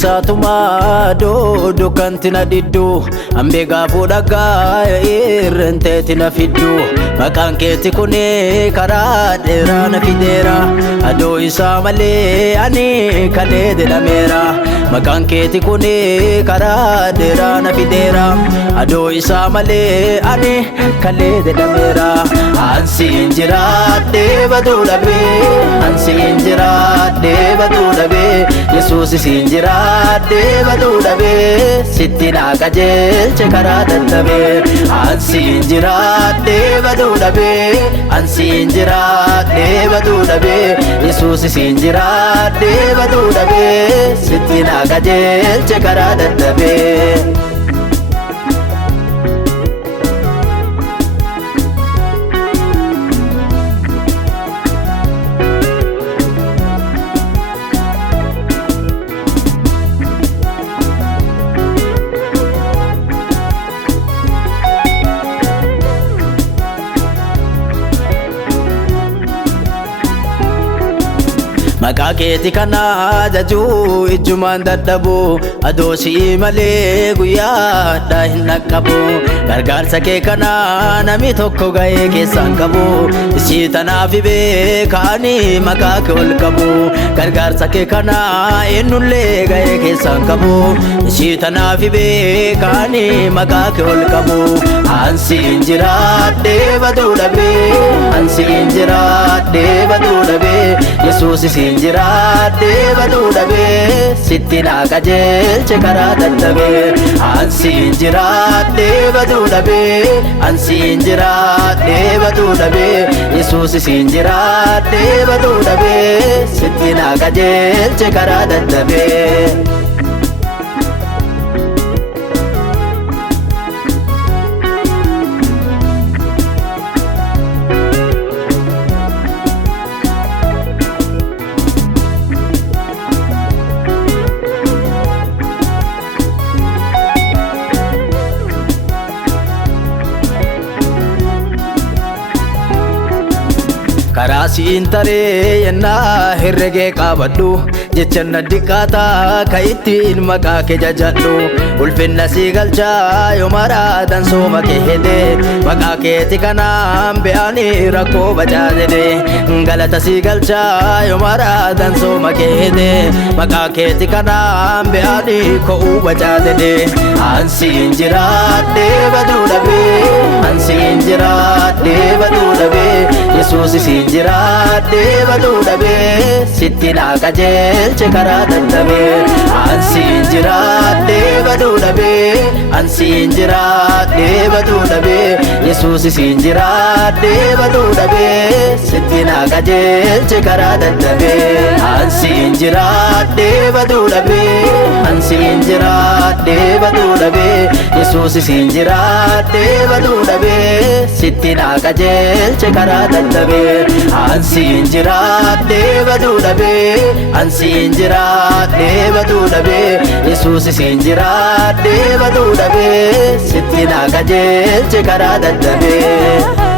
Isatuma do kantina diddu ambe gaafu dhagaa irreenteeti na fiddu maqaan keeti kuni karaa dheeraa na fideera adoo isaa malee ani kalee jedhameera maqaan keeti kuni karaa dheeraa na fideera adoo isaa malee ani kalee jedhameera ansiin jiraadhee baduu dhabee ansiin jiraadhee baduu dhabee Yesuus siin jiraadhee baduu dhabee sitti naa qajeelche karaa dadhabee ansiin jiraadhee baduu dhabee ansiin jiraadhee baduu dhabee Yesuus siin jiraadhee baduu dhabee sitti naa qajeelche karaa dadhabee Maqaa keeti kana jajuu ijjumaan dadhabu adoo si'i malee guyyaadhaa hin dhaqqabu gargaarsa kee kana namni tokko ga'ee keessaan qabu isii tanaaf beekanii maqaa kee ol qabu gargaarsa kee kana eenyullee ga'ee keessaan qabu isii tanaaf beekanii maqaa kee ol qabu ansiin jiraadhee baduu dhabee ansiin jiraadhee baduu dhabee Yesuus siin jiraadhee baduu dhabee sitti naa qajeelche karaa dadhabee ansiin jiraadhee baduu dhabee ansiin jiraadhee baduu dhabee Yesuus siin jiraadhee baduu dhabee sitti naa qajeelche karaa dadhabee karaa siin taree yennaa herregee qabadhu jecha na diqqaataa ka ittiin maqaa kee jajadhu ulfinna sii galchaa yoo maraatan sooma kee hede maqaa keeti kanaan be'anii rakkoo bacaa jedhe galata sii galchaa yoo maraatan sooma kee hede maqaa keeti kanaan be'anii ko'uu bacaa jedhe ansiin jiraadhee baduu dhabee ansiin jiraadhee baduu dhabee Yesuus siin jiraadhee baduu dhabee sitti naa qajeelche karaa dadhabee ansiin jiraadhee baduu dhabee ansiin jiraadhee baduu dhabee Yesuus siin jiraadhee baduu dhabee sitti naa qajeelche karaa dadhabee ansiin jiraadhee baduu dhabee ansiin jiraadhee baduu dhabee Yesuus siin jiraadhee baduu dhabee sitti naa qajeelche karaa dadhabee ansiin jiraadhee baduu dhabee ansiin jiraadhee baduu dhabee Yesuus siin jiraadhee baduu dhabee sitti naa qajeelche karaa dadhabee